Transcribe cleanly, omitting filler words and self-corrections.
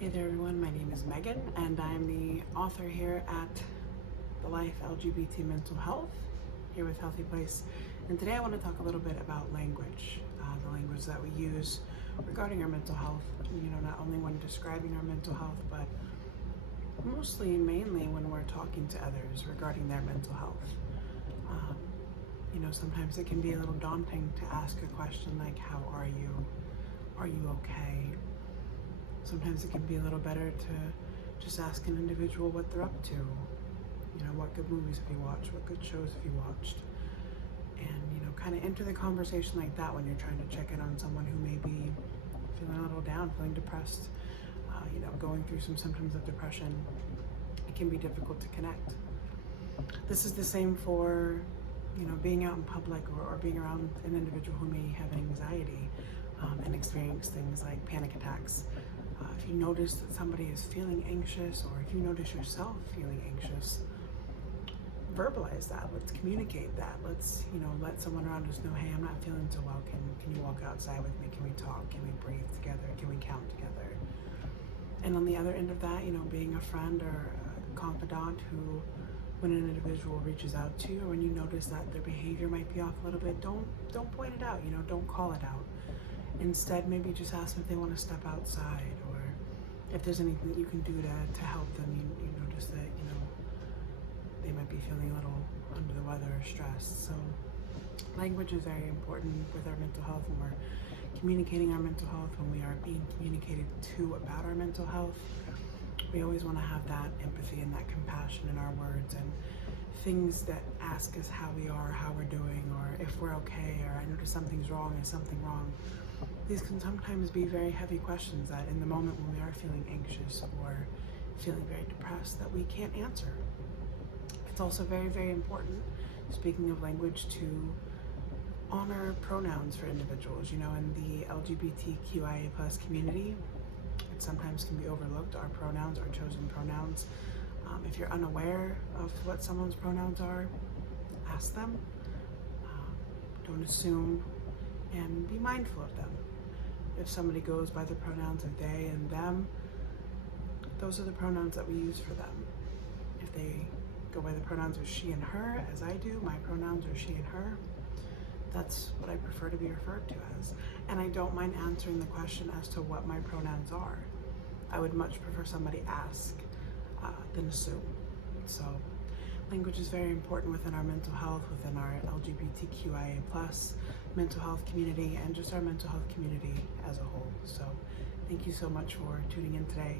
Hey there everyone, my name is Megan and I'm the author here at the Life LGBT Mental Health here with HealthyPlace. And today I want to talk a little bit about language, the language that we use regarding our mental health, not only when describing our mental health, but mainly when we're talking to others regarding their mental health. Sometimes it can be a little daunting to ask a question like, how are you? Are you okay? Sometimes it can be a little better to just ask an individual what they're up to. What good movies have you watched? What good shows have you watched? And, kind of enter the conversation like that when you're trying to check in on someone who may be feeling a little down, feeling depressed, going through some symptoms of depression. It can be difficult to connect. This is the same for, being out in public or being around an individual who may have anxiety and experience things like panic attacks. If you notice that somebody is feeling anxious, or if you notice yourself feeling anxious, verbalize that. Let's communicate that. Let's, let someone around us know, hey, I'm not feeling so well. Can you walk outside with me? Can we talk? Can we breathe together? Can we count together? And on the other end of that, being a friend or a confidant who, when an individual reaches out to you, or when you notice that their behavior might be off a little bit, don't point it out, don't call it out. Instead, maybe just ask them if they want to step outside, or if there's anything that you can do to help them. You notice that, they might be feeling a little under the weather or stressed. So language is very important with our mental health, when we're communicating our mental health, when we are being communicated to about our mental health. We always want to have that empathy and that compassion in our words, and things that ask us how we are, how we're doing, or if we're okay, or I notice something's wrong, is something wrong. These can sometimes be very heavy questions that in the moment when we are feeling anxious or feeling very depressed, that we can't answer. It's also very, very important, speaking of language, to honor pronouns for individuals. In the LGBTQIA+ community, it sometimes can be overlooked. Our pronouns, our chosen pronouns. If you're unaware of what someone's pronouns are, ask them. Don't assume, and be mindful of them. If somebody goes by the pronouns of they and them, those are the pronouns that we use for them. If they go by the pronouns of she and her, as I do, my pronouns are she and her, that's what I prefer to be referred to as. And I don't mind answering the question as to what my pronouns are. I would much prefer somebody ask than assume. So language is very important within our mental health, within our LGBTQIA+ mental health community, and just our mental health community as a whole. So thank you so much for tuning in today.